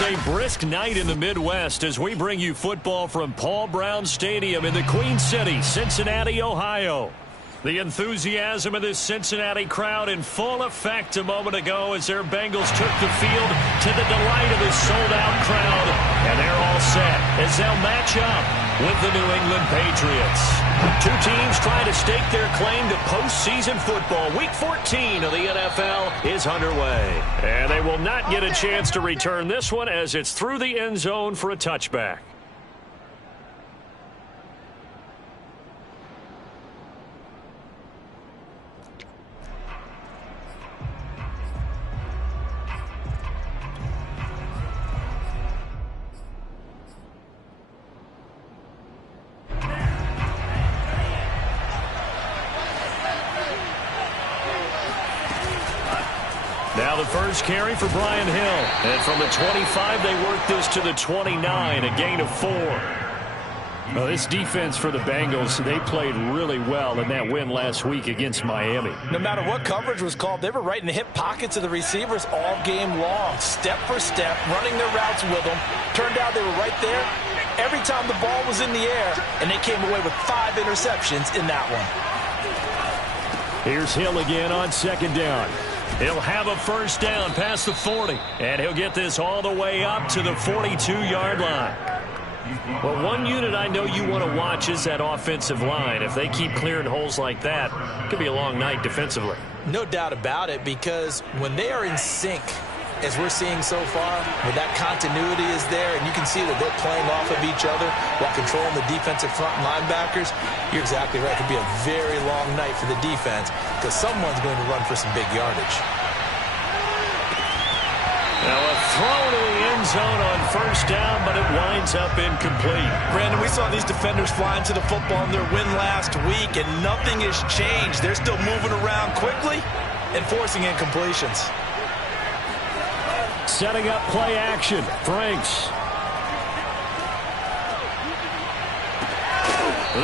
It's a brisk night in the Midwest as we bring you football from Paul Brown Stadium in the Queen City, Cincinnati, Ohio. The enthusiasm of this Cincinnati crowd in full effect a moment ago as their Bengals took the field to the delight of this sold-out crowd. And they're all set as they'll match up with the New England Patriots. Two teams trying to stake their claim to postseason football. Week 14 of the NFL is underway. And they will not get a chance to return this one as it's through the end zone for a touchback. Now the first carry for Brian Hill. And from the 25, they work this to the 29, a gain of 4. Well, this defense for the Bengals, they played really well in that win last week against Miami. No matter what coverage was called, they were right in the hip pockets of the receivers all game long, step for step, running their routes with them. Turned out they were right there every time the ball was in the air, and they came away with 5 interceptions in that one. Here's Hill again on second down. He'll have a first down past the 40, and he'll get this all the way up to the 42-yard line. Well, one unit I know you want to watch is that offensive line. If they keep clearing holes like that, it could be a long night defensively. No doubt about it, because when they are in sync, as we're seeing so far, when that continuity is there and you can see that they're playing off of each other while controlling the defensive front linebackers, you're exactly right. It could be a very long night for the defense because someone's going to run for some big yardage. Now a throw to the end zone on first down, but it winds up incomplete. Brandon, we saw these defenders flying to the football in their win last week, and nothing has changed. They're still moving around quickly and forcing incompletions. Setting up play action. Franks.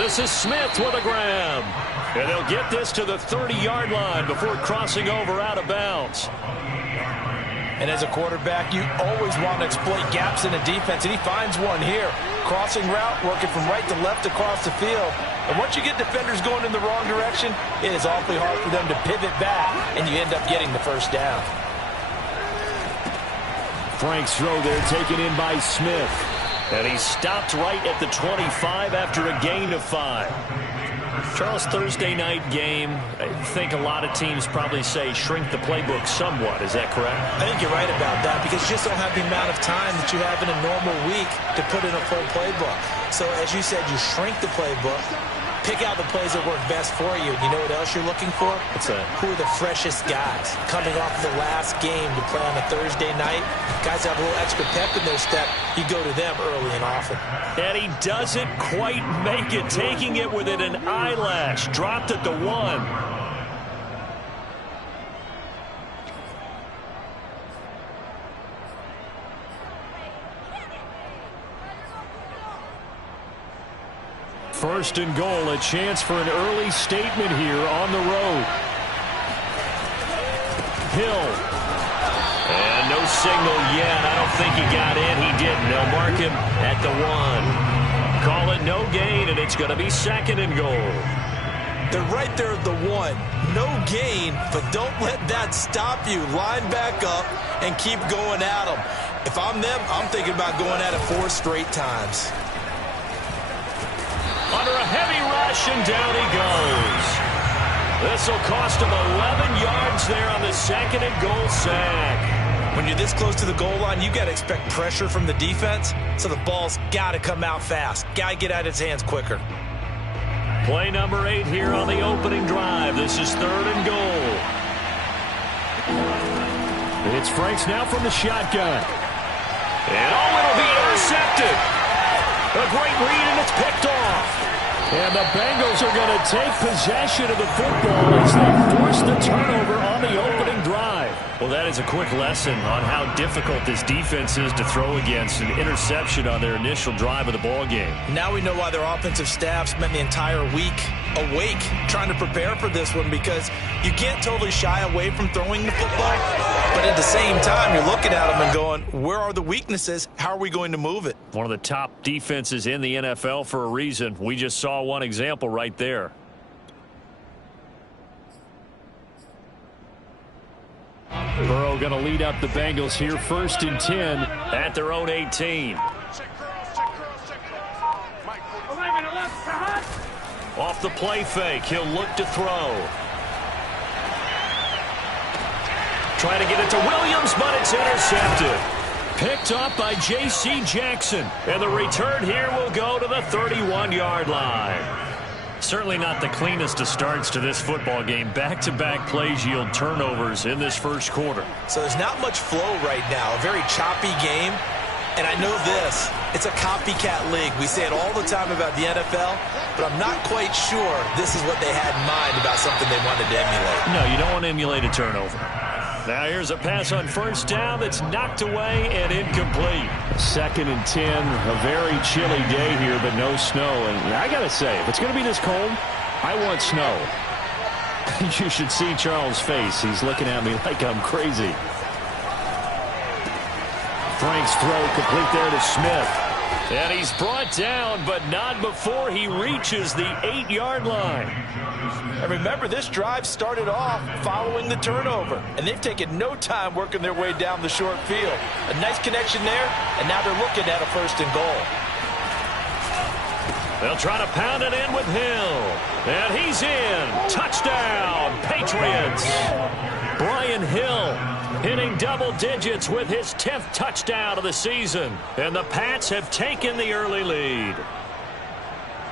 This is Smith with a grab. And they'll get this to the 30-yard line before crossing over out of bounds. And as a quarterback, you always want to exploit gaps in the defense, and he finds one here. Crossing route, working from right to left across the field. And once you get defenders going in the wrong direction, it is awfully hard for them to pivot back, and you end up getting the first down. Frank's throw there taken in by Smith. And he stopped right at the 25 after a gain of 5. Charles, Thursday night game, I think a lot of teams probably say shrink the playbook somewhat. Is that correct? I think you're right about that because you just don't have the amount of time that you have in a normal week to put in a full playbook. So as you said, you shrink the playbook, pick out the plays that work best for you. You know what else you're looking for? What's that? Who are the freshest guys coming off the last game to play on a Thursday night? Guys have a little extra pep in their step. You go to them early and often. And he doesn't quite make it, taking it within an eyelash. Dropped at the 1. First and goal, a chance for an early statement here on the road. Hill. And no signal yet. I don't think he got in. He didn't. They'll mark him at the 1. Call it no gain, and it's going to be second and goal. They're right there at the 1. No gain, but don't let that stop you. Line back up and keep going at them. If I'm them, I'm thinking about going at it 4 straight times. Under a heavy rush, and down he goes. This will cost him 11 yards there on the second and goal sack. When you're this close to the goal line, you got to expect pressure from the defense, so the ball's got to come out fast. Got to get out of his hands quicker. Play number 8 here on the opening drive. This is third and goal. It's Franks now from the shotgun. And it'll be intercepted. A great read, and it's picked off. And the Bengals are going to take possession of the football as they force the turnover on the opening drive. Well, that is a quick lesson on how difficult this defense is to throw against. An interception on their initial drive of the ball game. Now we know why their offensive staff spent the entire week awake trying to prepare for this one, because you can't totally shy away from throwing the football, but at the same time you're looking at them and going, where are the weaknesses? How are we going to move it? One of the top defenses in the NFL for a reason. We just saw one example right there. Burrow going to lead up the Bengals here, 1st and 10 at their own 18. Off the play fake, he'll look to throw. Trying to get it to Williams, but it's intercepted. Picked up by J.C. Jackson. And the return here will go to the 31-yard line. Certainly not the cleanest of starts to this football game. Back-to-back plays yield turnovers in this first quarter. So there's not much flow right now. A very choppy game. And I know this. It's a copycat league. We say it all the time about the NFL, but I'm not quite sure this is what they had in mind about something they wanted to emulate. No, you don't want to emulate a turnover. Now here's a pass on 1st down that's knocked away and incomplete. 2nd and 10, a very chilly day here, but no snow. And I got to say, if it's going to be this cold, I want snow. You should see Charles' face. He's looking at me like I'm crazy. Frank's throw complete there to Smith. And he's brought down, but not before he reaches the 8-yard line. And remember, this drive started off following the turnover, and they've taken no time working their way down the short field. A nice connection there, and now they're looking at a 1st and goal. They'll try to pound it in with Hill. And he's in. Touchdown, Patriots. Brian Hill hitting double digits with his 10th touchdown of the season. And the Pats have taken the early lead.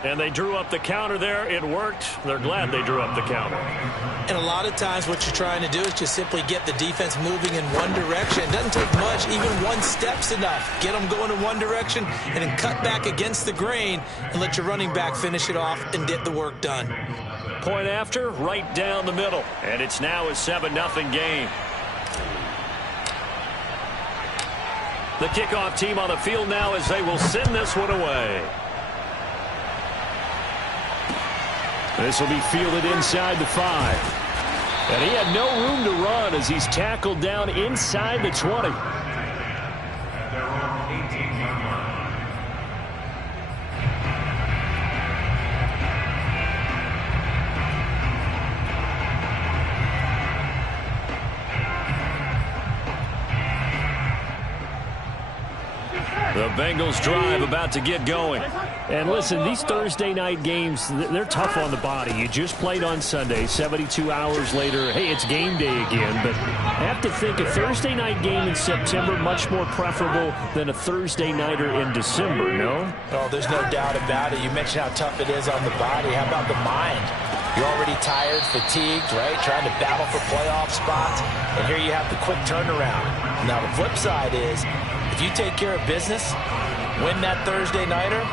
And they drew up the counter there. It worked. They're glad they drew up the counter. And a lot of times what you're trying to do is just simply get the defense moving in one direction. It doesn't take much. Even one step's enough. Get them going in one direction and then cut back against the grain and let your running back finish it off and get the work done. Point after, right down the middle. And it's now a 7-0 game. The kickoff team on the field now as they will send this one away. This will be fielded inside the 5. And he had no room to run as he's tackled down inside the 20. The Bengals drive about to get going. And listen, these Thursday night games, they're tough on the body. You just played on Sunday, 72 hours later. Hey, it's game day again. But I have to think a Thursday night game in September much more preferable than a Thursday nighter in December, no? Oh, there's no doubt about it. You mentioned how tough it is on the body. How about the mind? You're already tired, fatigued, right? Trying to battle for playoff spots. And here you have the quick turnaround. Now, the flip side is, if you take care of business, win that Thursday nighter,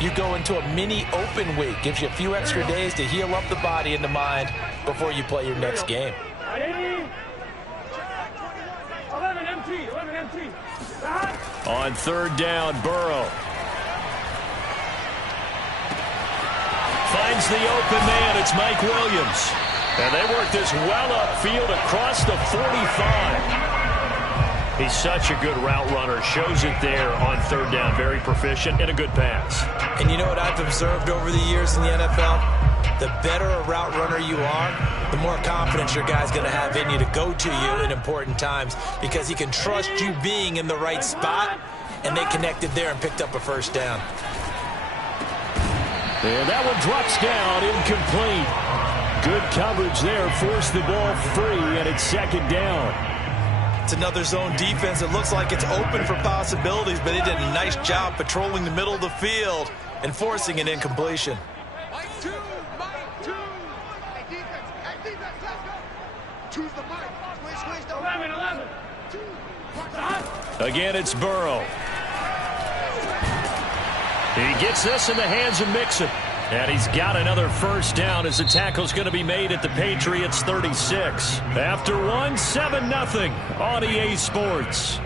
you go into a mini open week. Gives you a few extra days to heal up the body and the mind before you play your next game. 11 empty. On 3rd down, Burrow. Finds the open man. It's Mike Williams. And they work this well upfield across the 45. He's such a good route runner. Shows it there on 3rd down. Very proficient and a good pass. And you know what I've observed over the years in the NFL? The better a route runner you are, the more confidence your guy's going to have in you to go to you in important times, because he can trust you being in the right spot, and they connected there and picked up a 1st down. And that one drops down, incomplete. Good coverage there, forced the ball free, and it's 2nd down. It's another zone defense. It looks like it's open for possibilities, but they did a nice job patrolling the middle of the field and forcing an incompletion. Mike 2. Hey, defense, let's go. Choose the mic. Squeeze the 11. 2. Again, it's Burrow. He gets this in the hands of Mixon. And he's got another first down as the tackle's going to be made at the Patriots 36. After one, 7-0 on EA Sports.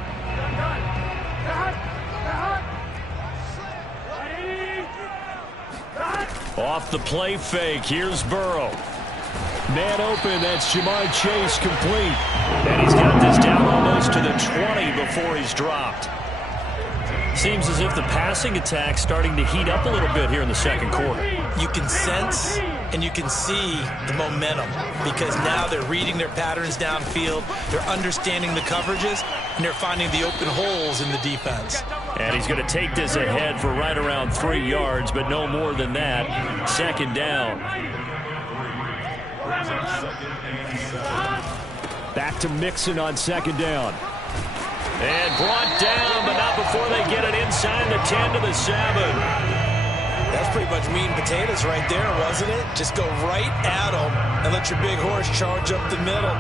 Off the play fake, here's Burrow. Man open, that's Jamar Chase complete. And he's got this down almost to the 20 before he's dropped. Seems as if the passing attack's starting to heat up a little bit here in the second quarter. You can sense and you can see the momentum because now they're reading their patterns downfield, they're understanding the coverages, and they're finding the open holes in the defense. And he's going to take this ahead for right around 3 yards, but no more than that. Second down. Back to Mixon on second down. And brought down, but not before they get it inside the 10 to the 7. That's pretty much meat and potatoes right there, wasn't it? Just go right at them and let your big horse charge up the middle.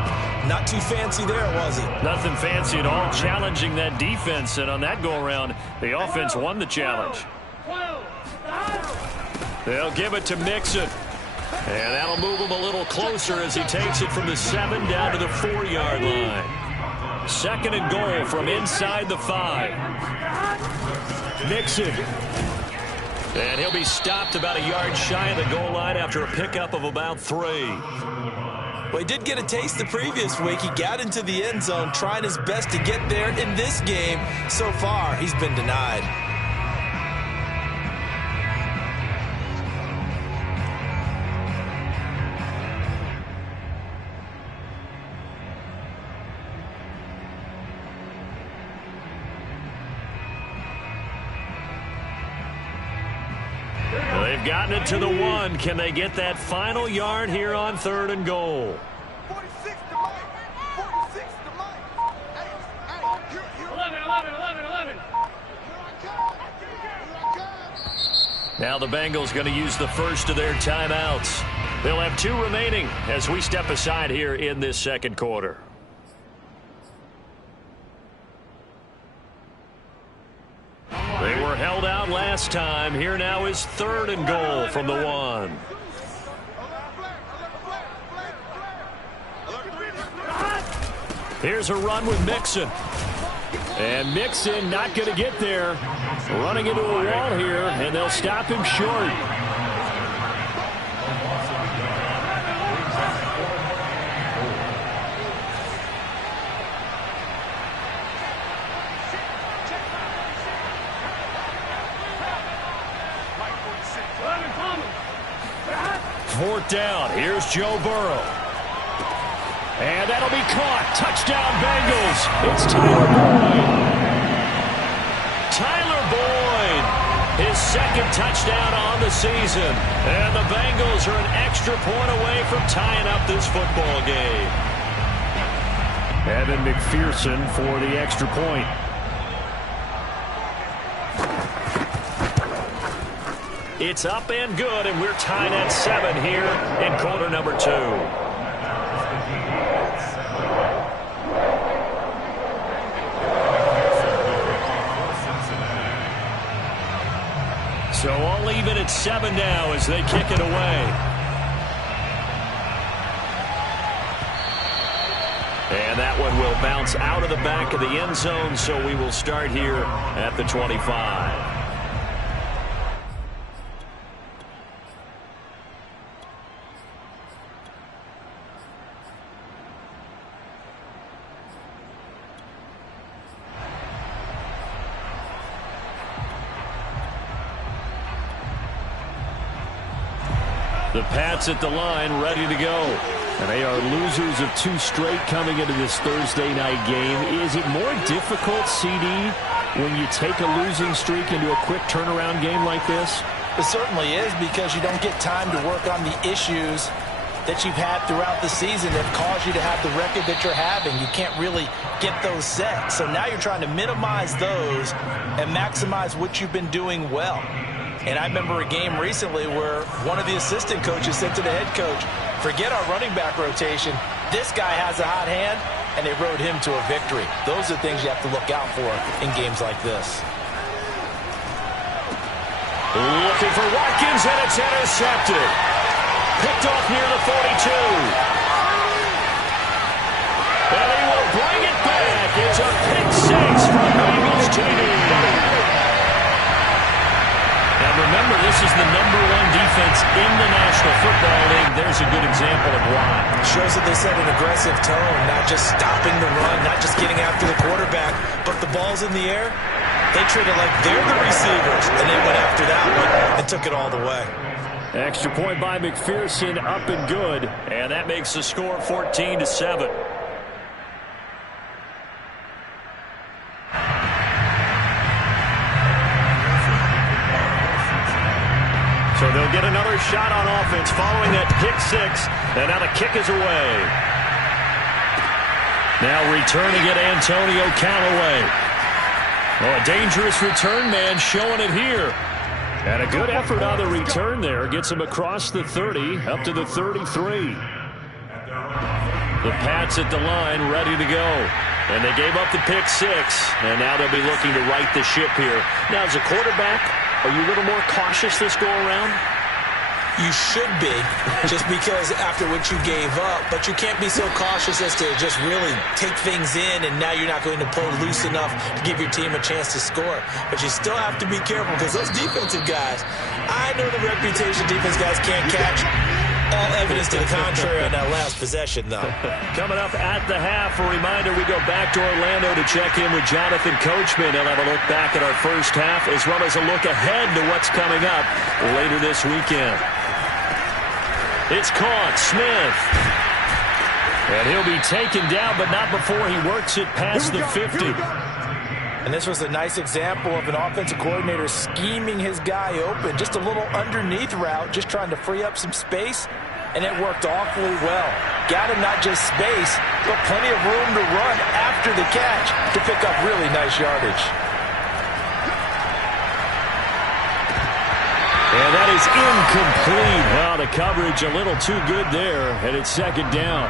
Not too fancy there, was it? Nothing fancy at all, challenging that defense. And on that go-around, the offense won the challenge. They'll give it to Mixon. And that'll move him a little closer as he takes it from the 7 down to the 4-yard line. Second and goal from inside the 5. Mixon. And he'll be stopped about a yard shy of the goal line after a pickup of about 3. Well, he did get a taste the previous week. He got into the end zone trying his best to get there. In this game, so far, he's been denied. They've gotten it to the 1. Can they get that final yard here on 3rd and goal? 46 to Mike. 46 to Mike. Hey, 11. Now the Bengals going to use the first of their timeouts. They'll have 2 remaining as we step aside here in this second quarter. They were held out last time. Here now is 3rd and goal from the 1. Here's a run with Mixon. And Mixon not going to get there. Running into a wall here, and they'll stop him short. Fourth down. Here's Joe Burrow. And that'll be caught. Touchdown, Bengals. It's Tyler Boyd. Tyler Boyd, his second touchdown on the season. And the Bengals are an extra point away from tying up this football game. Evan McPherson for the extra point. It's up and good, and we're tied at 7 here in quarter number 2. So all even at 7 now as they kick it away. And that one will bounce out of the back of the end zone, so we will start here at the 25. The Pats at the line, ready to go. And they are losers of 2 straight coming into this Thursday night game. Is it more difficult, CD, when you take a losing streak into a quick turnaround game like this? It certainly is, because you don't get time to work on the issues that you've had throughout the season that caused you to have the record that you're having. You can't really get those set. So now you're trying to minimize those and maximize what you've been doing well. And I remember a game recently where one of the assistant coaches said to the head coach, forget our running back rotation. This guy has a hot hand, and they rode him to a victory. Those are things you have to look out for in games like this. Looking for Watkins, and it's intercepted. Picked off near the 42. And he will bring it back. It's a pick six from Bengals TV. Now remember, this is the #1 defense in the National Football League. There's a good example of why. Shows that they set an aggressive tone, not just stopping the run, not just getting after the quarterback, but the ball's in the air. They treat it like they're the receivers, and they went after that one and took it all the way. Extra point by McPherson, up and good. And that makes the score 14-7. So they'll get another shot on offense following that pick six. And now the kick is away. Now returning it, Antonio Callaway. Oh, a dangerous return man showing it here. And a good effort on the return there. Gets him across the 30, up to the 33. The Pats at the line, ready to go. And they gave up the pick six. And now they'll be looking to right the ship here. Now, as a quarterback, are you a little more cautious this go-around? You should be, just because after what you gave up. But you can't be so cautious as to just really take things in, and now you're not going to pull loose enough to give your team a chance to score. But you still have to be careful, because those defensive guys, I know the reputation defense guys can't catch. All evidence to the contrary on that last possession, though. Coming up at the half, a reminder, we go back to Orlando to check in with Jonathan Coachman. He'll have a look back at our first half, as well as a look ahead to what's coming up later this weekend. It's caught. Smith. And he'll be taken down, but not before he works it past the 50. And this was a nice example of an offensive coordinator scheming his guy open. Just a little underneath route, just trying to free up some space. And it worked awfully well. Got him not just space, but plenty of room to run after the catch to pick up really nice yardage. And that is incomplete. Wow, the coverage a little too good there, and it's second down.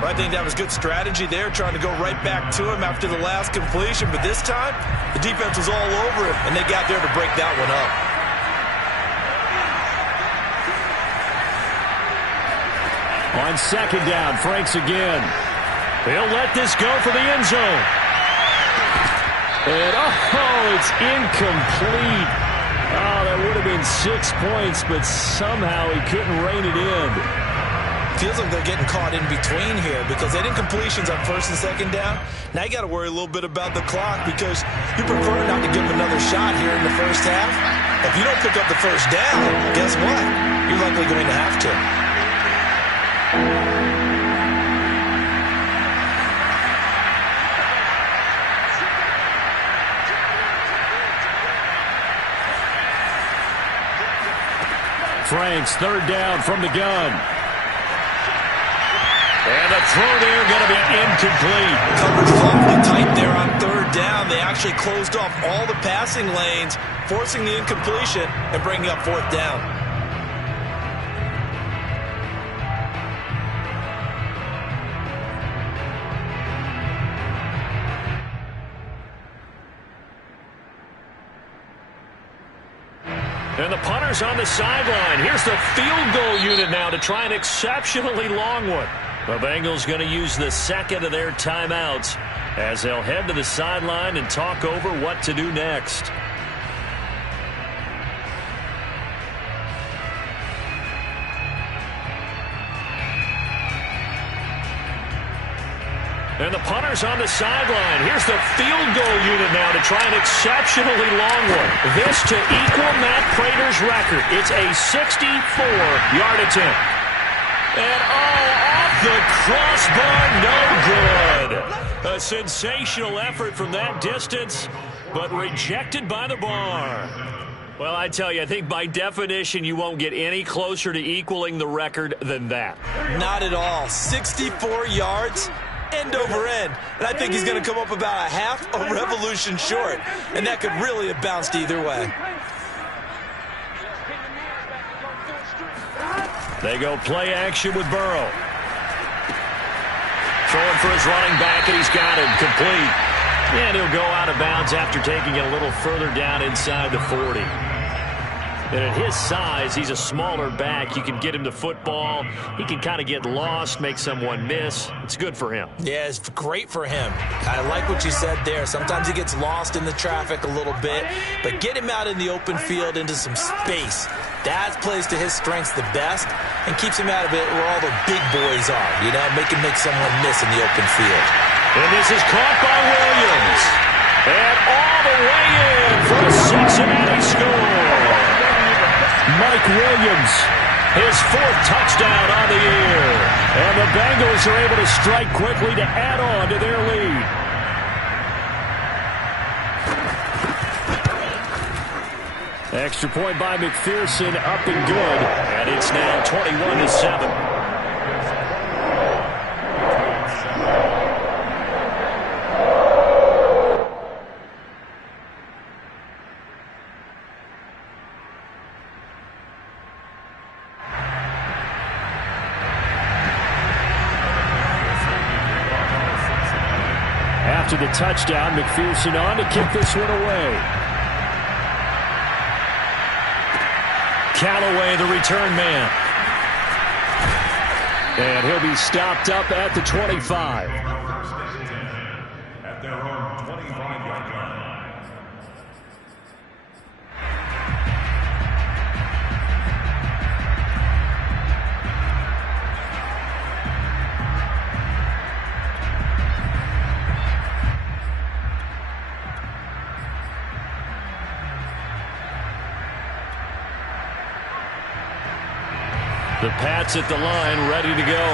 Well, I think that was good strategy there, trying to go right back to him after the last completion. But this time, the defense was all over him, and they got there to break that one up. On second down, Franks again. He'll let this go for the end zone. And, oh, it's incomplete. Oh, that would have been 6 points, but somehow he couldn't rein it in. Feels like they're getting caught in between here because they did completions on first and second down. Now you got to worry a little bit about the clock because you prefer not to give them another shot here in the first half. If you don't pick up the first down, guess what? You're likely going to have to. Franks, third down from the gun. And the throw there going to be incomplete. Coverage awfully tight there on third down. They actually closed off all the passing lanes, forcing the incompletion and bringing up fourth down. And the punter's on the sideline. Here's the field goal unit now to try an exceptionally long one. The Bengals going to use the second of their timeouts as they'll head to the sideline and talk over what to do next. And the punter's on the sideline. Here's the field goal unit now to try an exceptionally long one. This to equal Matt Prater's record. It's a 64-yard attempt. And off the crossbar, no good. A sensational effort from that distance, but rejected by the bar. Well, I tell you, I think by definition you won't get any closer to equaling the record than that. Not at all. 64 yards. End over end. And I think he's going to come up about a half a revolution short. And that could really have bounced either way. They go play action with Burrow. Throwing for his running back, and he's got him complete. And he'll go out of bounds after taking it a little further down inside the 40. And at his size, he's a smaller back. You can get him the football. He can kind of get lost, make someone miss. It's good for him. Yeah, it's great for him. I like what you said there. Sometimes he gets lost in the traffic a little bit, but get him out in the open field into some space. That plays to his strengths the best and keeps him out of it where all the big boys are, you know, make someone miss in the open field. And this is caught by Williams. And all the way in for a Cincinnati score. Mike Williams, his 4th touchdown on the year. And the Bengals are able to strike quickly to add on to their lead. Extra point by McPherson, up and good. And it's now 21-7. After the touchdown, McPherson on to kick this one away. Callaway, the return man. And he'll be stopped up at the 25. At their own 25-yard line. The Pats at the line, ready to go.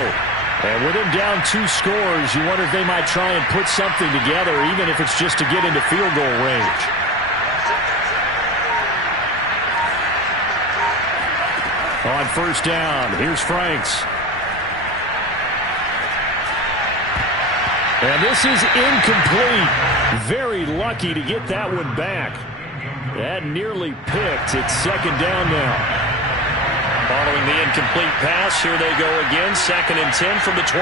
And with them down 2 scores, you wonder if they might try and put something together, even if it's just to get into field goal range. On first down, here's Franks. And this is incomplete. Very lucky to get that one back. That nearly picked. It's second down now. Following the incomplete pass, here they go again. 2nd and 10 from the 25.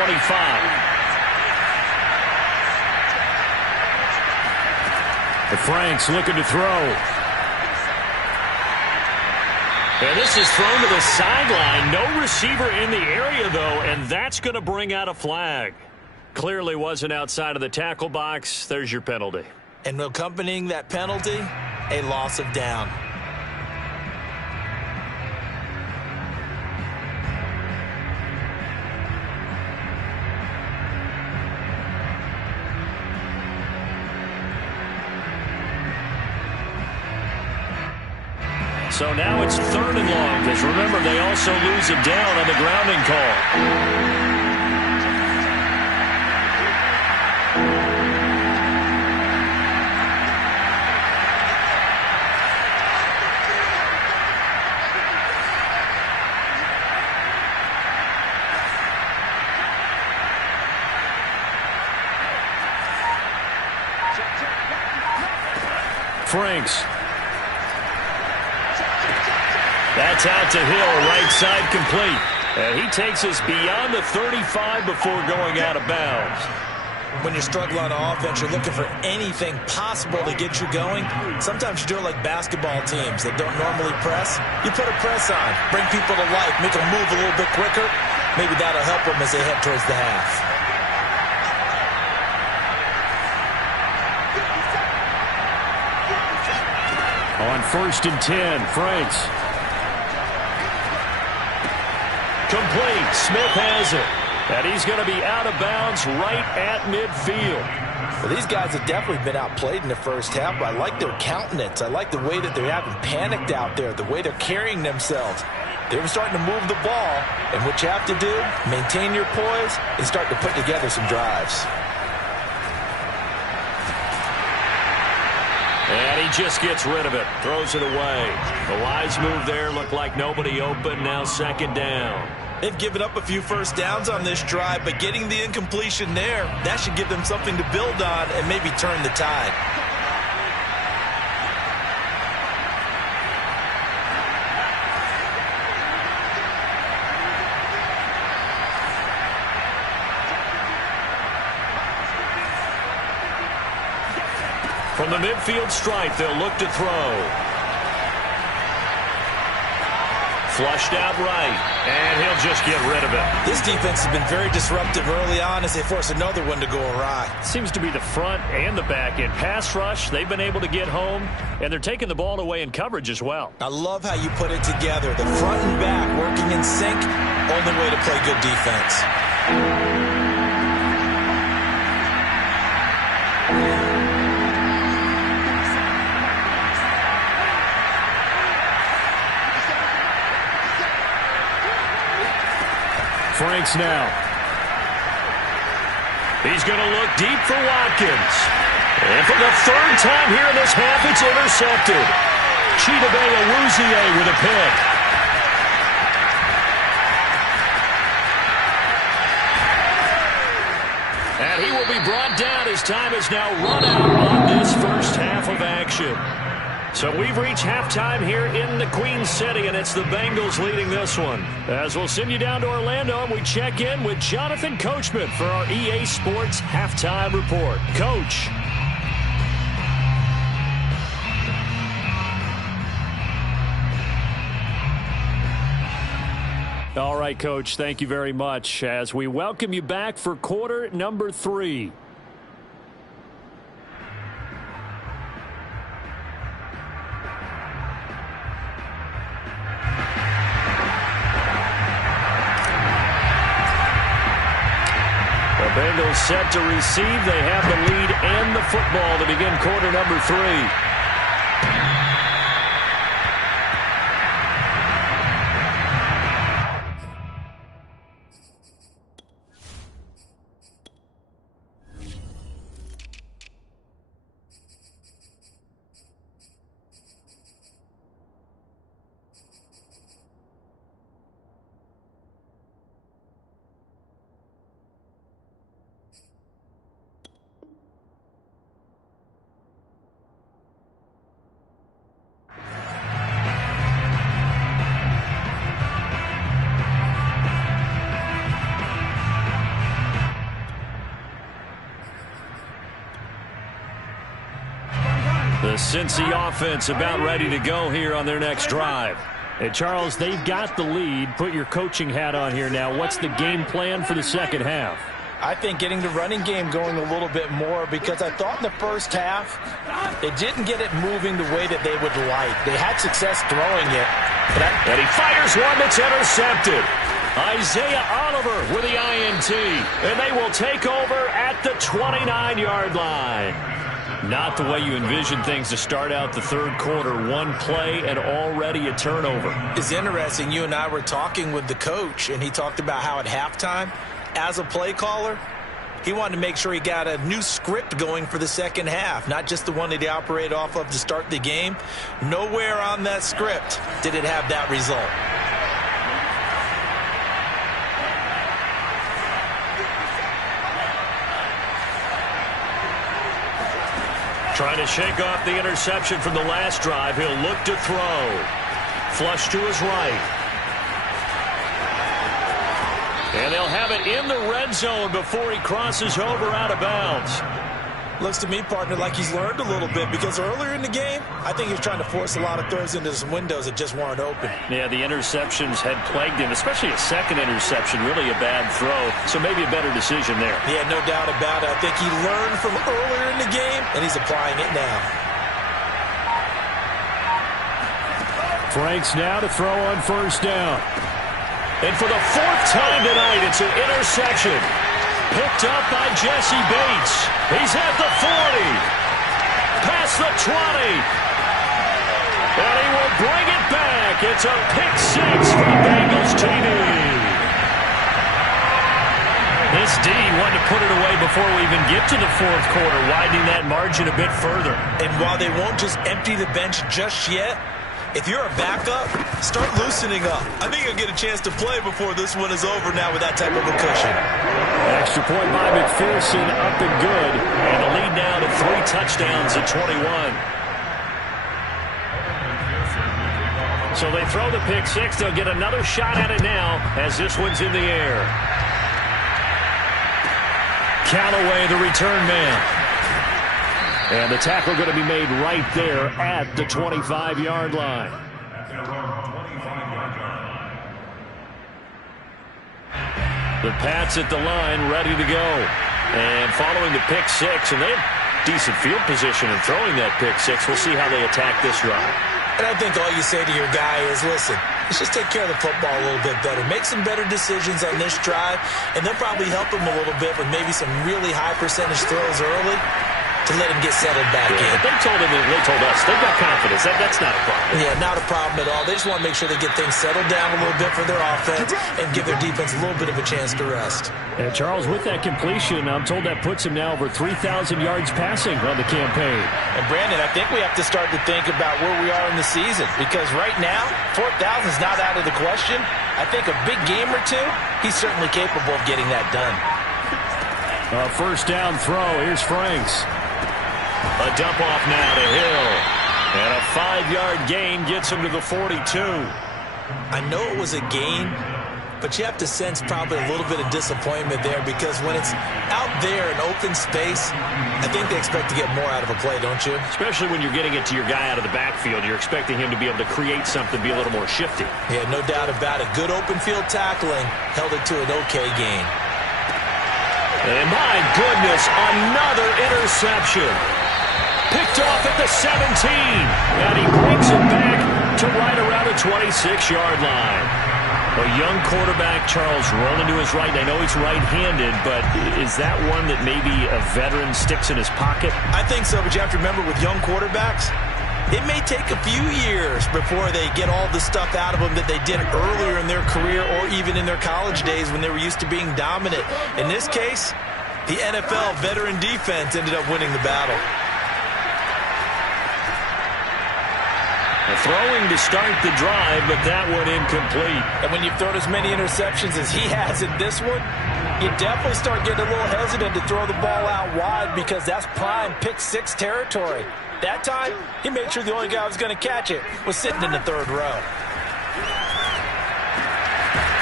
And Franks looking to throw. And this is thrown to the sideline. No receiver in the area, though, and that's going to bring out a flag. Clearly wasn't outside of the tackle box. There's your penalty. And accompanying that penalty, a loss of down. So now it's 3rd and long, because remember, they also lose it down on the grounding call. Franks. That's out to Hill, right side complete. And he takes us beyond the 35 before going out of bounds. When you're struggling on offense, you're looking for anything possible to get you going. Sometimes you do it like basketball teams that don't normally press. You put a press on, bring people to life, make them move a little bit quicker. Maybe that'll help them as they head towards the half. On 1st and 10, Franks. Complete. Smith has it. And he's going to be out of bounds right at midfield. Well, these guys have definitely been outplayed in the first half, but I like their countenance. I like the way that they're having panicked out there, the way they're carrying themselves. They're starting to move the ball, and what you have to do, maintain your poise and start to put together some drives. And he just gets rid of it, throws it away. The wise move there, looked like nobody open, now 2nd down. They've given up a few first downs on this drive, but getting the incompletion there, that should give them something to build on and maybe turn the tide. From the midfield stripe, they'll look to throw. Flushed out right, and he'll just get rid of it. This defense has been very disruptive early on as they force another one to go awry. Seems to be the front and the back end. Pass rush, they've been able to get home, and they're taking the ball away in coverage as well. I love how you put it together. The front and back working in sync, only way to play good defense. Franks now. He's going to look deep for Watkins. And for the third time here in this half, it's intercepted. Chidobe Awuzie with a pick. And he will be brought down. His time is now run out on this first half of action. So we've reached halftime here in the Queen City, and it's the Bengals leading this one. As we'll send you down to Orlando, and we check in with Jonathan Coachman for our EA Sports Halftime Report. Coach. All right, Coach, thank you very much as we welcome you back for quarter number 3. Bengals set to receive. They have the lead and the football to begin quarter number 3. The Cincy offense about ready to go here on their next drive. And Charles, they've got the lead. Put your coaching hat on here now. What's the game plan for the second half? I think getting the running game going a little bit more, because I thought in the first half they didn't get it moving the way that they would like. They had success throwing it. And he fires one that's intercepted. Isaiah Oliver with the INT. And they will take over at the 29-yard line. Not the way you envision things to start out the third quarter. One play and already a turnover. It's interesting. You and I were talking with the coach, and he talked about how at halftime, as a play caller, he wanted to make sure he got a new script going for the second half, not just the one that he operated off of to start the game. Nowhere on that script did it have that result. Trying to shake off the interception from the last drive. He'll look to throw. Flush to his right. And they'll have it in the red zone before he crosses over out of bounds. Looks to me, partner, like he's learned a little bit, because earlier in the game, I think he was trying to force a lot of throws into some windows that just weren't open. Yeah, the interceptions had plagued him, especially a second interception, really a bad throw, so maybe a better decision there. Yeah, no doubt about it. I think he learned from earlier in the game, and he's applying it now. Franks now to throw on first down. And for the fourth time tonight, it's an interception. Picked up by Jesse Bates. He's at the 40. Past the 20. And he will bring it back. It's a pick six for the Bengals TD. This D wanted to put it away before we even get to the fourth quarter, widening that margin a bit further. And while they won't just empty the bench just yet, if you're a backup, start loosening up. I think you'll get a chance to play before this one is over now with that type of a cushion. Extra point by McPherson, up and good. And the lead now to 3 touchdowns at 21. So they throw the pick six. They'll get another shot at it now as this one's in the air. Callaway, the return man. And the tackle going to be made right there at the 25-yard line. At their own 25-yard line. The Pats at the line, ready to go. And following the pick six, and they have decent field position in throwing that pick six. We'll see how they attack this drive. And I think all you say to your guy is, listen, let's just take care of the football a little bit better. Make some better decisions on this drive, and they'll probably help him a little bit with maybe some really high percentage throws early to let him get settled back in. But they told him, they told us, they've got confidence. That's not a problem. Yeah, not a problem at all. They just want to make sure they get things settled down a little bit for their offense and give their defense a little bit of a chance to rest. And Charles, with that completion, I'm told that puts him now over 3,000 yards passing on the campaign. And Brandon, I think we have to start to think about where we are in the season, because right now, 4,000 is not out of the question. I think a big game or two, he's certainly capable of getting that done. A first down throw. Here's Franks. A dump off now to Hill. And a 5-yard gain gets him to the 42. I know it was a gain, but you have to sense probably a little bit of disappointment there, because when it's out there in open space, I think they expect to get more out of a play, don't you? Especially when you're getting it to your guy out of the backfield. You're expecting him to be able to create something, be a little more shifty. Yeah, no doubt about it. Good open field tackling held it to an okay gain. And my goodness, another interception. Picked off at the 17. And he brings it back to right around the 26-yard line. A young quarterback, Charles, rolling to his right. I know he's right-handed, but is that one that maybe a veteran sticks in his pocket? I think so, but you have to remember with young quarterbacks, it may take a few years before they get all the stuff out of them that they did earlier in their career or even in their college days when they were used to being dominant. In this case, the NFL veteran defense ended up winning the battle. Throwing to start the drive, but that one incomplete. And when you've thrown as many interceptions as he has in this one, you definitely start getting a little hesitant to throw the ball out wide, because that's prime pick six territory. That time, he made sure the only guy who was going to catch it was sitting in the third row.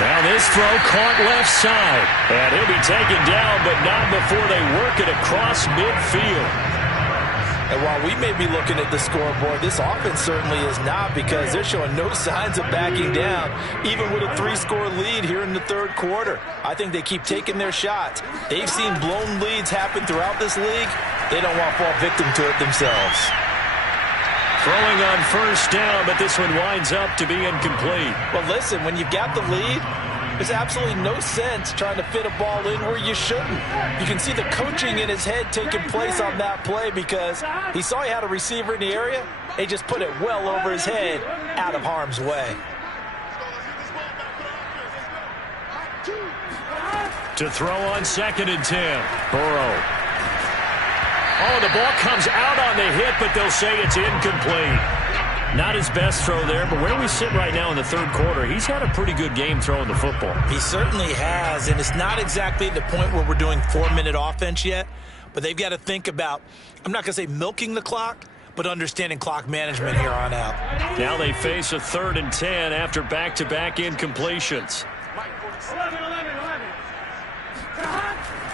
Now this throw caught left side. And he'll be taken down, but not before they work it across midfield. And while we may be looking at the scoreboard, this offense certainly is not, because they're showing no signs of backing down, even with a 3-score lead here in the third quarter. I think they keep taking their shots. They've seen blown leads happen throughout this league. They don't want to fall victim to it themselves. Throwing on first down, but this one winds up to be incomplete. Well, listen, when you've got the lead, there's absolutely no sense trying to fit a ball in where you shouldn't. You can see the coaching in his head taking place on that play, because he saw he had a receiver in the area. They just put it well over his head, out of harm's way. To throw on 2nd and 10. Burrow. Oh, the ball comes out on the hit, but they'll say it's incomplete. Not his best throw there, but where we sit right now in the third quarter, he's had a pretty good game throwing the football. He certainly has, and it's not exactly at the point where we're doing 4-minute offense yet, but they've got to think about, I'm not going to say milking the clock, but understanding clock management here on out. Now they face a 3rd and 10 after back-to-back incompletions.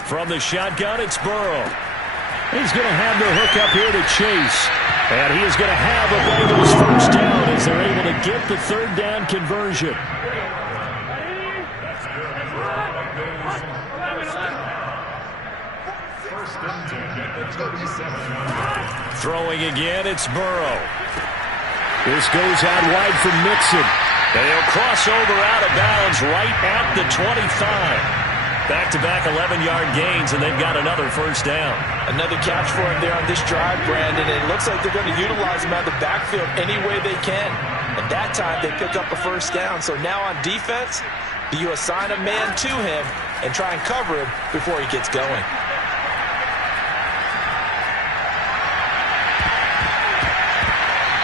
From the shotgun, it's Burrow. He's going to have the hook up here to Chase. And he is going to have a Bengals first down as they're able to get the 3rd down conversion. Throwing again, it's Burrow. This goes out wide from Mixon. And he'll cross over out of bounds right at the 25. Back-to-back 11-yard gains, and they've got another first down. Another catch for him there on this drive, Brandon. And it looks like they're going to utilize him out of the backfield any way they can. And that time they pick up a first down. So now on defense, do you assign a man to him and try and cover him before he gets going?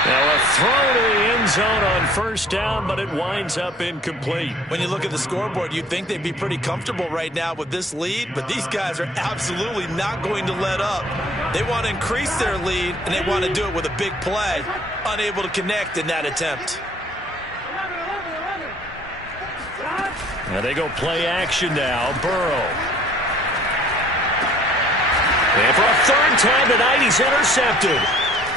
Now a throw to the end zone on first down, but it winds up incomplete. When you look at the scoreboard, you'd think they'd be pretty comfortable right now with this lead, but these guys are absolutely not going to let up. They want to increase their lead, and they want to do it with a big play. Unable to connect in that attempt. Now they go play action now. Burrow. And for a 3rd time tonight, he's intercepted.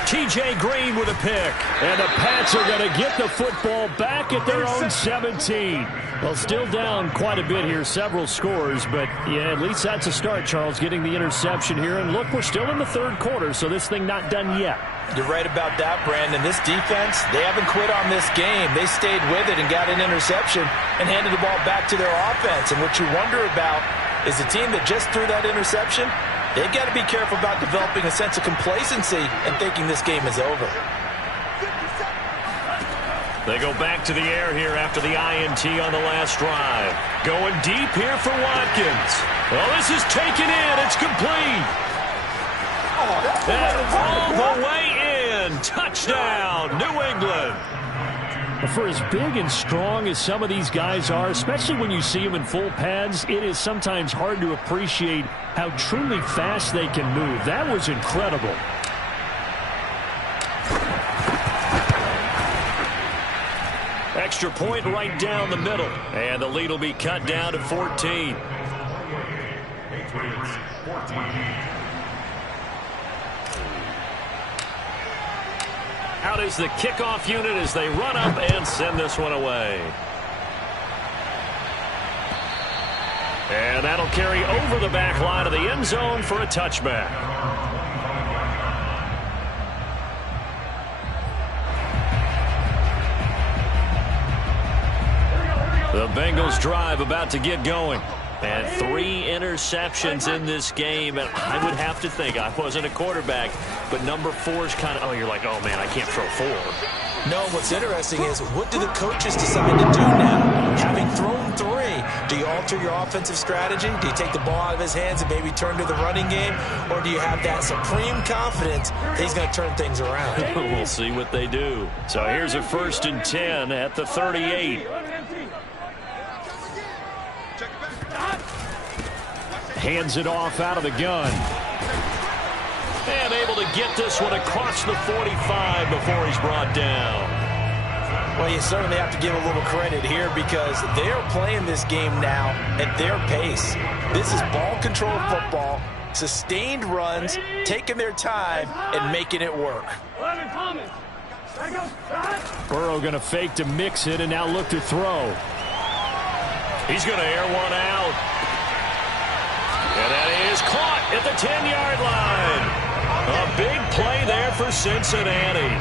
T.J. Green with a pick. And the Pats are going to get the football back at their own 17. Well, still down quite a bit here, several scores. But, yeah, at least that's a start, Charles, getting the interception here. And, look, we're still in the third quarter, so this thing not done yet. You're right about that, Brandon. This defense, they haven't quit on this game. They stayed with it and got an interception and handed the ball back to their offense. And what you wonder about is the team that just threw that interception, they've got to be careful about developing a sense of complacency and thinking this game is over. They go back to the air here after the INT on the last drive. Going deep here for Watkins. Well, this is taken in. It's complete. And all the way in. Touchdown, New England. For as big and strong as some of these guys are, especially when you see them in full pads, it is sometimes hard to appreciate how truly fast they can move. That was incredible. Extra point right down the middle. And the lead will be cut down to 14. Patriots 14. Out is the kickoff unit as they run up and send this one away. And that'll carry over the back line of the end zone for a touchback. The Bengals drive about to get going. And 3 interceptions in this game. And I would have to think, I wasn't a quarterback, but number 4 is kind of, oh, you're like, oh, man, I can't throw 4. No, what's interesting is what do the coaches decide to do now? Having thrown 3, do you alter your offensive strategy? Do you take the ball out of his hands and maybe turn to the running game? Or do you have that supreme confidence that he's going to turn things around? We'll see what they do. So here's a 1st and 10 at the 38. Hands it off out of the gun. And able to get this one across the 45 before he's brought down. Well, you certainly have to give a little credit here because they're playing this game now at their pace. This is ball control football, sustained runs, taking their time, and making it work. Burrow going to fake to mix it and now look to throw. He's going to air one out. And that is caught at the 10-yard line. A big play there for Cincinnati.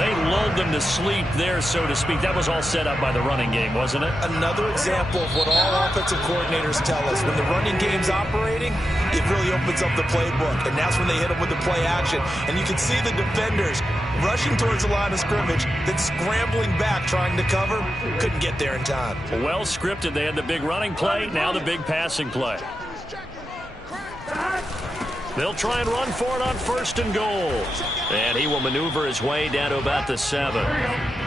They lulled them to sleep there, so to speak. That was all set up by the running game, wasn't it? Another example of what all offensive coordinators tell us. When the running game's operating, it really opens up the playbook. And that's when they hit them with the play action. And you can see the defenders rushing towards the line of scrimmage, then scrambling back trying to cover. Couldn't get there in time. Well scripted. They had the big running play, now the big passing play. They'll try and run for it on 1st and goal. And he will maneuver his way down to about the 7.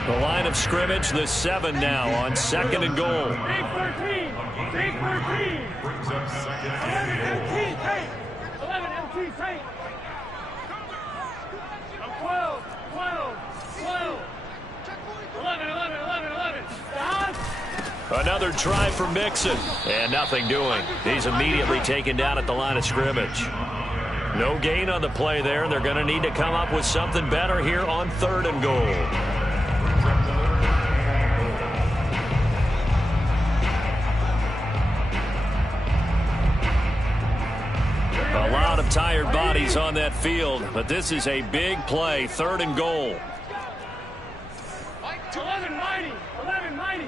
The line of scrimmage, the 7 now on 2nd and goal. Big 13. Big 13. Brings up 2nd and goal. 11 MT take. 12. 11. Another try for Mixon. And nothing doing. He's immediately taken down at the line of scrimmage. No gain on the play there. They're going to need to come up with something better here on 3rd and goal. A lot of tired bodies on that field, but this is a big play. 3rd and goal. 11 mighty.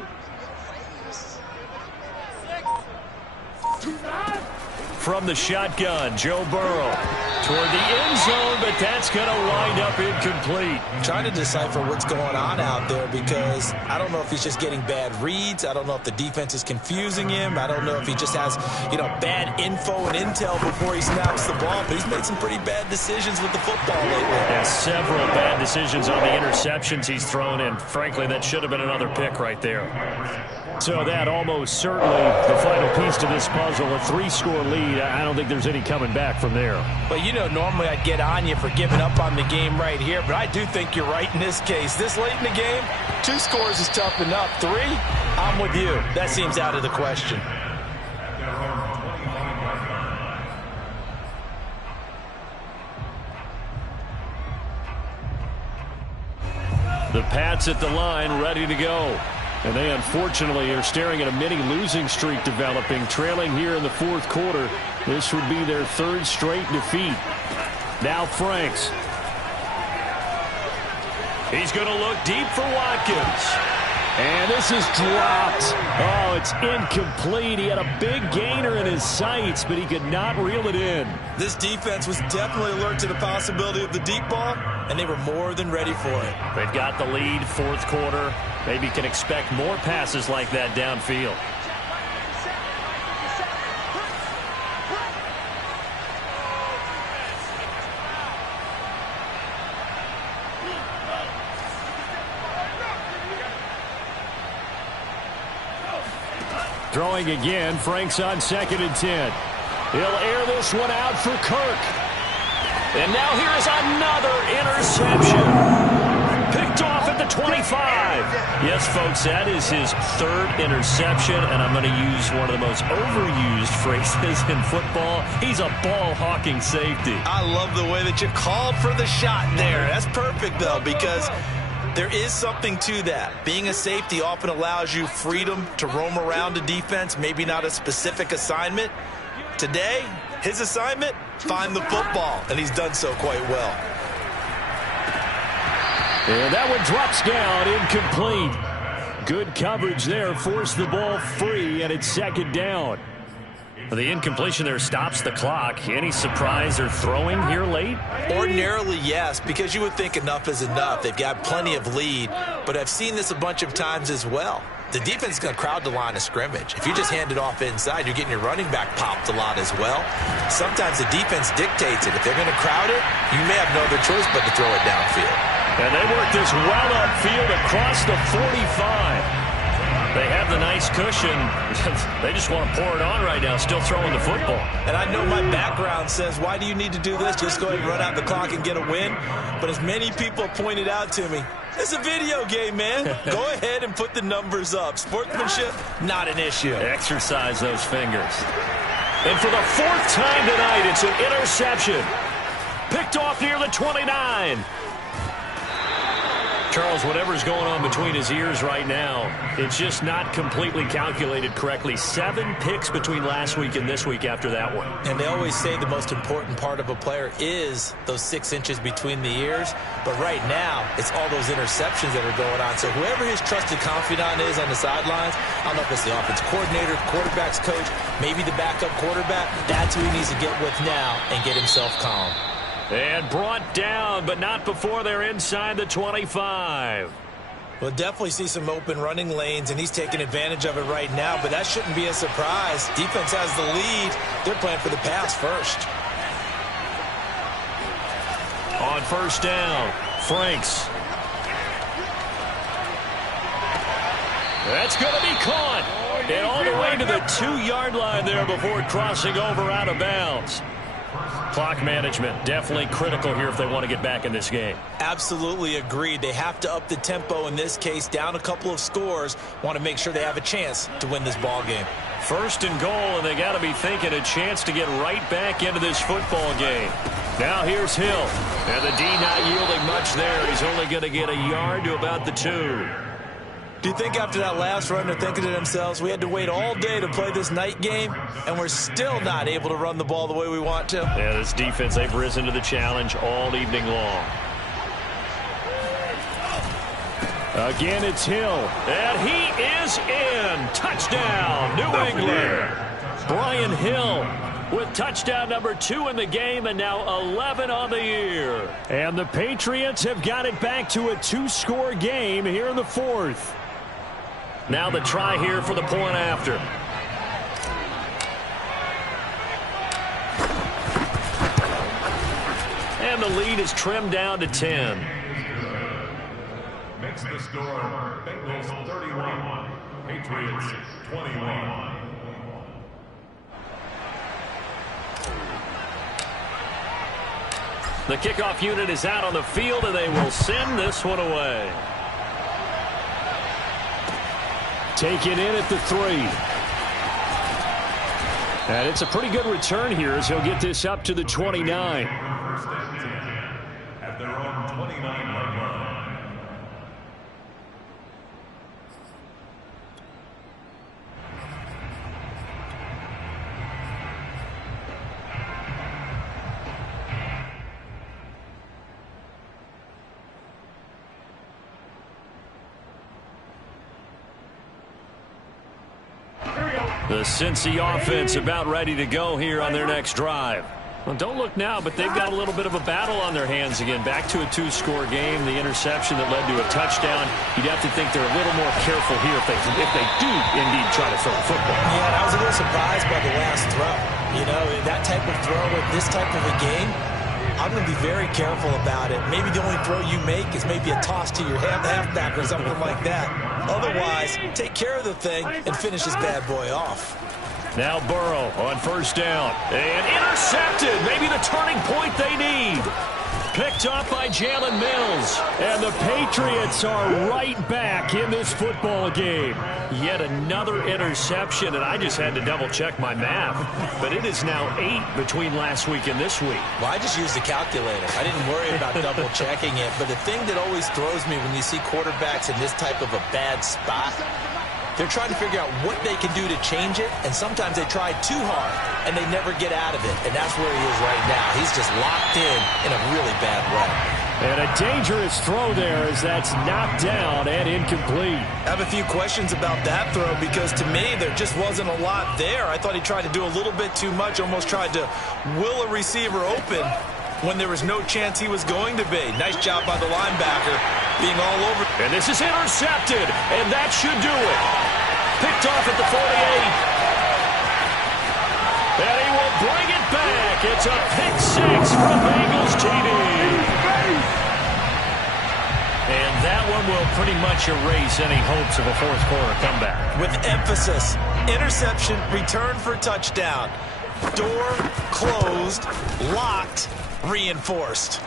From the shotgun, Joe Burrow toward the end zone, but that's going to wind up incomplete. Trying to decipher what's going on out there because I don't know if he's just getting bad reads. I don't know if the defense is confusing him. I don't know if he just has, bad info and intel before he snaps the ball. But he's made some pretty bad decisions with the football lately. Yeah, several bad decisions on the interceptions he's thrown in. Frankly, that should have been another pick right there. So that almost certainly the final piece to this puzzle, a 3-score lead. I don't think there's any coming back from there. But, normally I'd get on you for giving up on the game right here, but I do think you're right in this case. This late in the game, 2 scores is tough enough. 3, I'm with you. That seems out of the question. The Pats at the line, ready to go. And they unfortunately are staring at a mini losing streak developing, trailing here in the fourth quarter. This would be their third straight defeat. Now Franks. He's going to look deep for Watkins. And this is dropped. Oh, it's incomplete. He had a big gainer in his sights, but he could not reel it in. This defense was definitely alert to the possibility of the deep ball, and they were more than ready for it. They've got the lead, fourth quarter. Maybe can expect more passes like that downfield. Throwing again, Franks on 2nd and 10. He'll air this one out for Kirk. And now here's another interception. Picked off at the 25. Yes, folks, that is his third interception, and I'm going to use one of the most overused phrases in football. He's a ball-hawking safety. I love the way that you called for the shot there. That's perfect, though, because there is something to that. Being a safety often allows you freedom to roam around a defense, maybe not a specific assignment. Today, his assignment, find the football, and he's done so quite well. And that one drops down, incomplete. Good coverage there, forced the ball free, and it's 2nd down. The incompletion there stops the clock. Any surprise they're throwing here late? Ordinarily, yes, because you would think enough is enough. They've got plenty of lead, but I've seen this a bunch of times as well. The defense is going to crowd the line of scrimmage. If you just hand it off inside, you're getting your running back popped a lot as well. Sometimes the defense dictates it. If they're going to crowd it, you may have no other choice but to throw it downfield. And they work this well upfield across the 45. They have the nice cushion. They just want to pour it on right now, still throwing the football. And I know my background says, why do you need to do this? Just go ahead and run out the clock and get a win. But as many people pointed out to me, it's a video game, man. Go ahead and put the numbers up. Sportsmanship, not an issue. Exercise those fingers. And for the 4th time tonight, it's an interception. Picked off near the 29. Charles, whatever's going on between his ears right now, it's just not completely calculated correctly. 7 picks between last week and this week after that one. And they always say the most important part of a player is those 6 inches between the ears. But right now, it's all those interceptions that are going on. So whoever his trusted confidant is on the sidelines, I don't know if it's the offense coordinator, quarterback's coach, maybe the backup quarterback, that's who he needs to get with now and get himself calm. And brought down, but not before they're inside the 25. We'll definitely see some open running lanes, and he's taking advantage of it right now, but that shouldn't be a surprise. Defense has the lead. They're playing for the pass first. On 1st down, Franks. That's going to be caught. And all the way to the 2-yard line there before crossing over out of bounds. Clock management definitely critical here if they want to get back in this game. Absolutely agreed. They have to up the tempo in this case, down a couple of scores. Want to make sure they have a chance to win this ball game. 1st and goal, and they got to be thinking a chance to get right back into this football game. Now here's Hill. And the D not yielding much there. He's only going to get a yard to about the 2. Do you think after that last run they're thinking to themselves, we had to wait all day to play this night game, and we're still not able to run the ball the way we want to? Yeah, this defense, they've risen to the challenge all evening long. Again, it's Hill. And he is in. Touchdown, New England. Brian Hill with touchdown number 2 in the game, and now 11 on the year. And the Patriots have got it back to a 2-score game here in the 4th. Now the try here for the point after. And the lead is trimmed down to 10. Makes the score Bengals 31, Patriots 21. The kickoff unit is out on the field, and they will send this one away. Taken in at the 3. And it's a pretty good return here as he'll get this up to the 29. First and 10 at their own 29-yard line. The Cincy offense about ready to go here on their next drive. Well, don't look now, but they've got a little bit of a battle on their hands again. Back to a two-score game. The interception that led to a touchdown. You'd have to think they're a little more careful here if they do indeed try to throw the football. Yeah, and I was a little surprised by the last throw. You know, that type of throw with this type of a game, I'm going to be very careful about it. Maybe the only throw you make is maybe a toss to your halfback or something like that. Otherwise, take care of the thing and finish this bad boy off. Now Burrow on first down. And intercepted. Maybe the turning point they need. Picked off by Jalen Mills. And the Patriots are right back in this football game. Yet another interception, and I just had to double-check my math. But it is now 8 between last week and this week. Well, I just used the calculator. I didn't worry about double-checking it. But the thing that always throws me when you see quarterbacks in this type of a bad spot, they're trying to figure out what they can do to change it, and sometimes they try too hard, and they never get out of it, and that's where he is right now. He's just locked in a really bad way. And a dangerous throw there as that's knocked down and incomplete. I have a few questions about that throw because, to me, there just wasn't a lot there. I thought he tried to do a little bit too much, almost tried to will a receiver open when there was no chance he was going to be. Nice job by the linebacker being all over. And this is intercepted, and that should do it. Picked off at the 48. And he will bring it back. It's a pick six from Bengals TD. And that one will pretty much erase any hopes of a fourth quarter comeback. With emphasis, interception, return for touchdown. Door closed, locked, reinforced.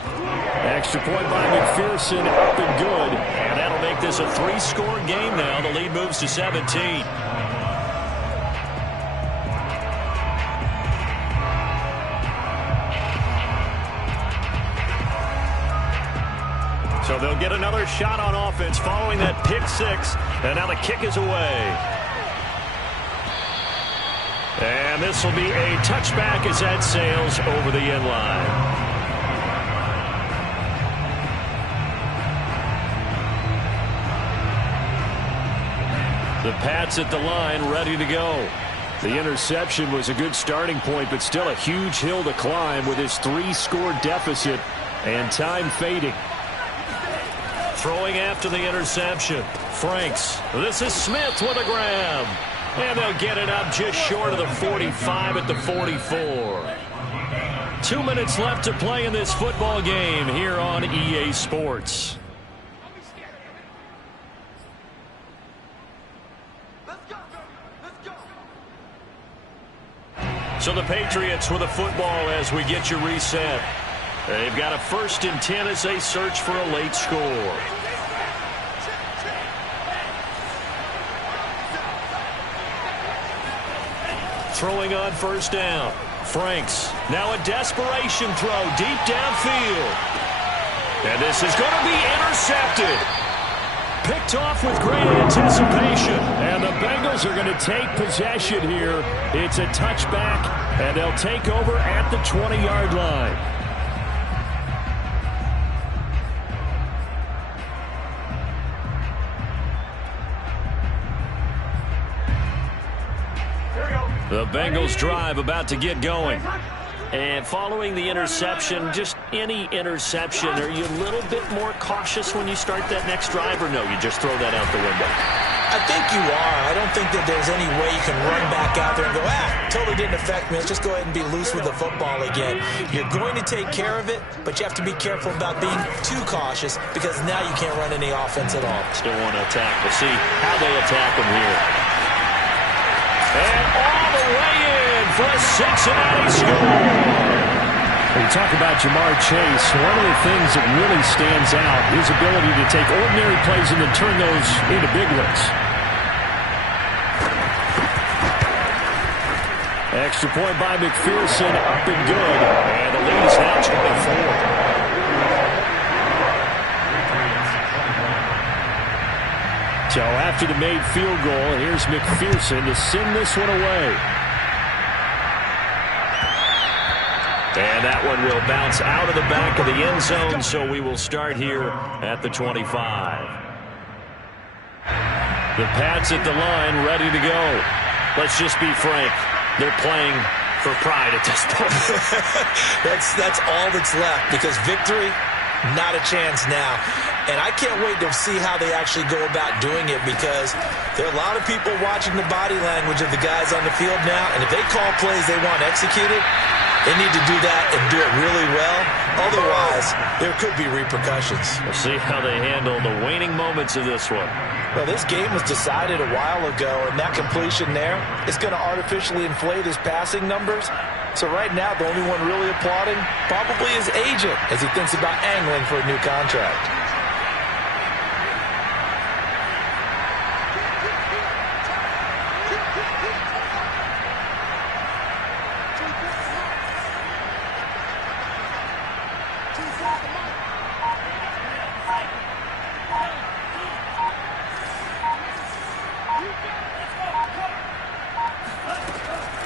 Extra point by McPherson, up and good. And that'll make this a 3-score game now. The lead moves to 17. So they'll get another shot on offense following that pick six. And now the kick is away. And this will be a touchback as that sails over the end line. The Pats at the line, ready to go. The interception was a good starting point, but still a huge hill to climb with his 3-score deficit and time fading. Throwing after the interception. Franks. This is Smith with a grab. And they'll get it up just short of the 45 at the 44. 2 minutes left to play in this football game here on EA Sports. So the Patriots with a football as we get you reset. They've got a 1st and 10 as they search for a late score. Throwing on first down. Franks. Now a desperation throw deep downfield. And this is going to be intercepted. Picked off with great anticipation. And the Bengals are going to take possession here. It's a touchback, and they'll take over at the 20-yard line. The Bengals drive about to get going. And following the interception, just any interception, are you a little bit more cautious when you start that next drive, or no, you just throw that out the window? I think you are. I don't think that there's any way you can run back out there and go, totally didn't affect me. Let's just go ahead and be loose with the football again. You're going to take care of it, but you have to be careful about being too cautious because now you can't run any offense at all. Still want to attack. We'll see how they attack them here. And all the way in for a Cincinnati score. When you talk about Jamar Chase, one of the things that really stands out is his ability to take ordinary plays and then turn those into big ones. Extra point by McPherson, up and good. And the lead is now 24. So after the made field goal, here's McPherson to send this one away. And that one will bounce out of the back of the end zone, so we will start here at the 25. The Pats at the line, ready to go. let's just be frank, they're playing for pride at this point. That's all that's left, because victory, not a chance now. And I can't wait to see how they actually go about doing it, because there are a lot of people watching the body language of the guys on the field now, and if they call plays they want executed, they need to do that and do it really well. Otherwise, there could be repercussions. We'll see how they handle the waning moments of this one. Well, this game was decided a while ago, and that completion there is going to artificially inflate his passing numbers. So right now, the only one really applauding probably his agent as he thinks about angling for a new contract.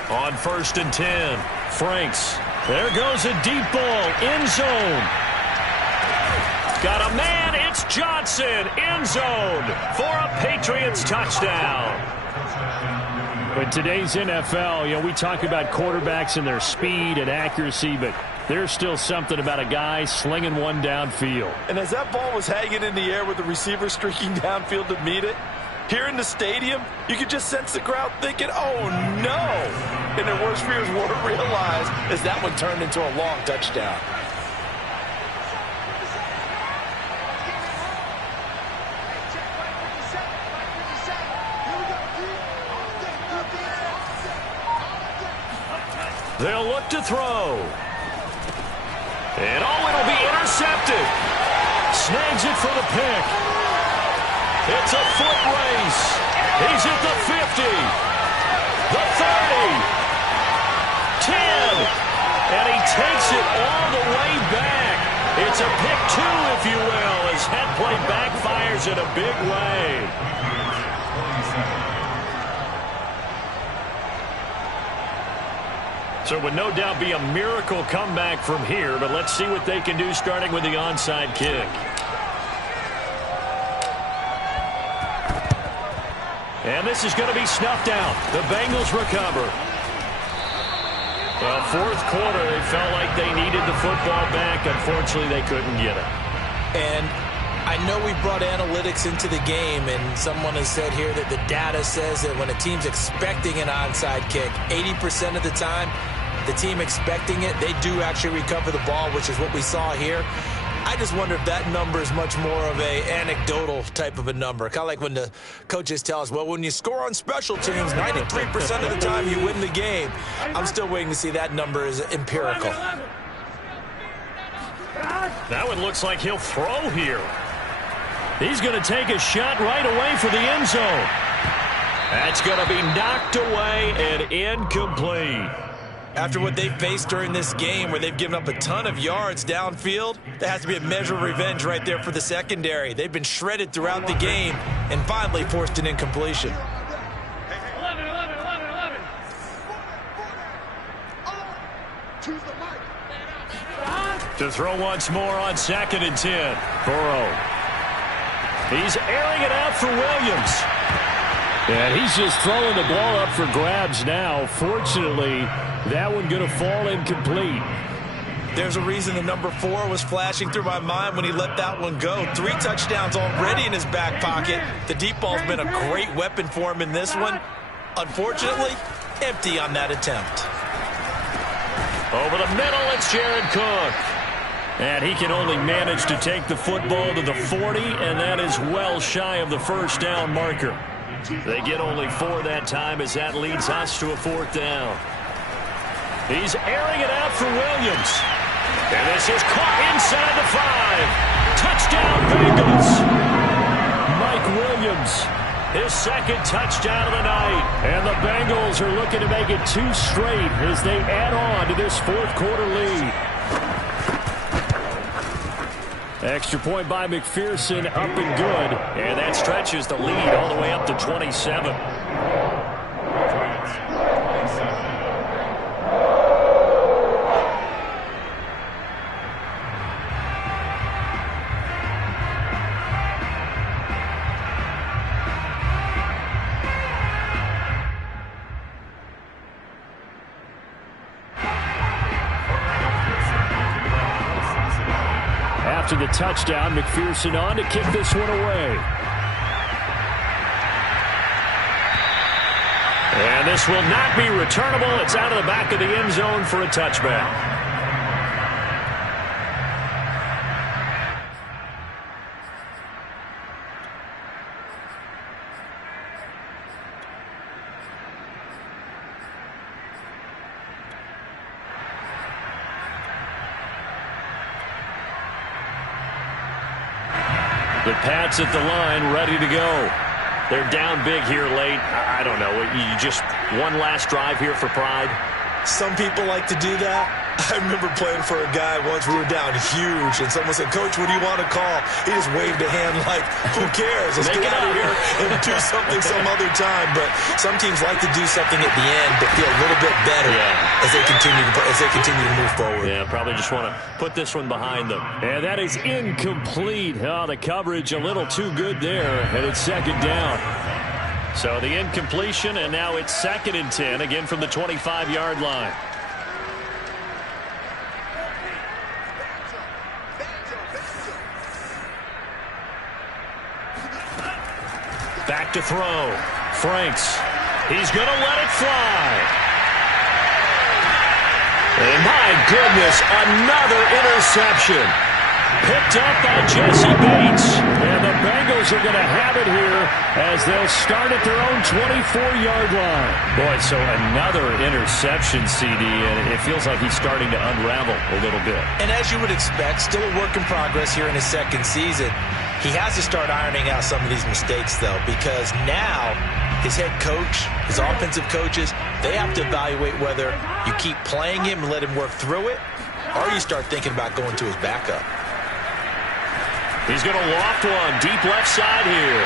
On 1st and 10, Franks. There goes a deep ball, end zone. Got a man, it's Johnson, end zone for a Patriots touchdown. In today's NFL, we talk about quarterbacks and their speed and accuracy, but there's still something about a guy slinging one downfield. And as that ball was hanging in the air with the receiver streaking downfield to meet it, here in the stadium, you could just sense the crowd thinking, oh, no. And their worst fears weren't realized as that one turned into a long touchdown. They'll look to throw. And, it'll be intercepted. Snags it for the pick. It's a foot race. He's at the 50, the 30, 10, and he takes it all the way back. It's a pick two, if you will, as head play backfires in a big way. So it would no doubt be a miracle comeback from here, but let's see what they can do starting with the onside kick. And this is going to be snuffed out. The Bengals recover. Well, fourth quarter, they felt like they needed the football back. Unfortunately, they couldn't get it. And I know we brought analytics into the game, and someone has said here that the data says that when a team's expecting an onside kick, 80% of the time, the team expecting it, they do actually recover the ball, which is what we saw here. I just wonder if that number is much more of a anecdotal type of a number. Kind of like when the coaches tell us, well, when you score on special teams, 93% of the time you win the game. I'm still waiting to see that number is empirical. That one looks like he'll throw here. He's going to take a shot right away for the end zone. That's going to be knocked away and incomplete. After what they faced during this game where they've given up a ton of yards downfield, there has to be a measure of revenge right there for the secondary. They've been shredded throughout the game and finally forced an incompletion. 11. To throw once more on 2nd and 10. Burrow. He's airing it out for Williams. And he's just throwing the ball up for grabs now. Fortunately, that one going to fall incomplete. There's a reason the number 4 was flashing through my mind when he let that one go. 3 touchdowns already in his back pocket. The deep ball's been a great weapon for him in this one. Unfortunately, empty on that attempt. Over the middle, it's Jared Cook. And he can only manage to take the football to the 40, and that is well shy of the first down marker. They get only 4 that time as that leads us to a 4th down. He's airing it out for Williams. And this is caught inside the 5. Touchdown, Bengals. Mike Williams, his 2nd touchdown of the night. And the Bengals are looking to make it 2 straight as they add on to this 4th quarter lead. Extra point by McPherson, up and good. And that stretches the lead all the way up to 27. to the touchdown. McPherson on to kick this one away. And this will not be returnable. It's out of the back of the end zone for a touchback. The Pats at the line, ready to go. They're down big here late. I don't know. You just one last drive here for pride? Some people like to do that. I remember playing for a guy once. We were down huge, and someone said, "Coach, what do you want to call?" He just waved a hand like, "Who cares? Let's get out of here and do something some other time." But some teams like to do something at the end to feel a little bit better as they continue to move forward. Yeah, probably just want to put this one behind them. And that is incomplete. Oh, the coverage a little too good there, and it's second down. So the incompletion, and now it's 2nd and 10, again from the 25-yard line. Back to throw. Franks. He's going to let it fly. And my goodness, another interception. Picked up by Jesse Bates. And the Bengals are going to have it here as they'll start at their own 24-yard line. Boy, so another interception, CD, and it feels like he's starting to unravel a little bit. And as you would expect, still a work in progress here in his second season. He has to start ironing out some of these mistakes, though, because now his head coach, his offensive coaches, they have to evaluate whether you keep playing him and let him work through it, or you start thinking about going to his backup. He's going to loft one deep left side here.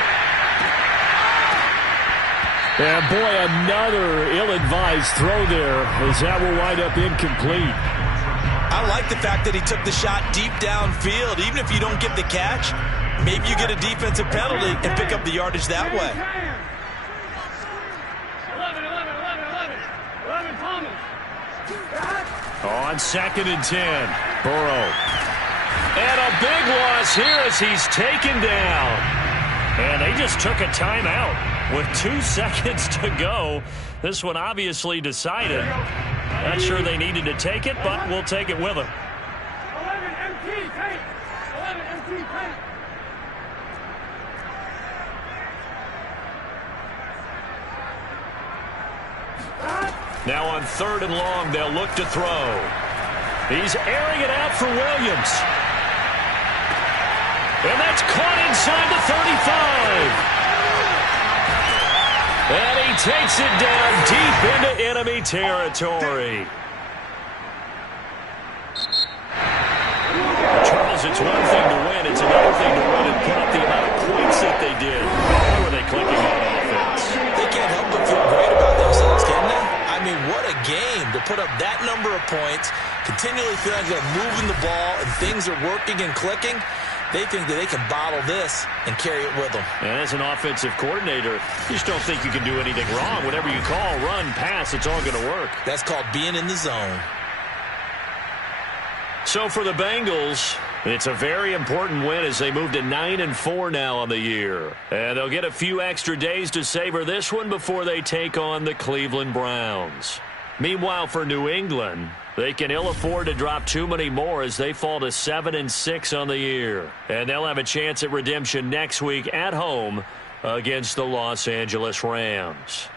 And boy, another ill-advised throw there as that will wind up incomplete. I like the fact that he took the shot deep downfield. Even if you don't get the catch, maybe you get a defensive penalty and pick up the yardage that way. 11, On 2nd and 10, Burrow. And a big loss here as he's taken down. And they just took a timeout with 2 seconds to go. This one obviously decided. Not sure they needed to take it, but we'll take it with them. 11 MT, take. 11 MT, take. Now on 3rd and long, they'll look to throw. He's airing it out for Williams. And that's caught inside the 35. And he takes it down deep into enemy territory. Charles, it's one thing to win. It's another thing to win and put up the amount of points that they did. How were they clicking on offense? They can't help but feel great about themselves, can they? I mean, what a game to put up that number of points, continually feeling like they're moving the ball and things are working and clicking. They think that they can bottle this and carry it with them. And as an offensive coordinator, you just don't think you can do anything wrong. Whatever you call, run, pass, it's all going to work. That's called being in the zone. So for the Bengals, it's a very important win as they move to 9-4 now on the year. And they'll get a few extra days to savor this one before they take on the Cleveland Browns. Meanwhile, for New England, they can ill afford to drop too many more as they fall to 7-6 on the year. And they'll have a chance at redemption next week at home against the Los Angeles Rams.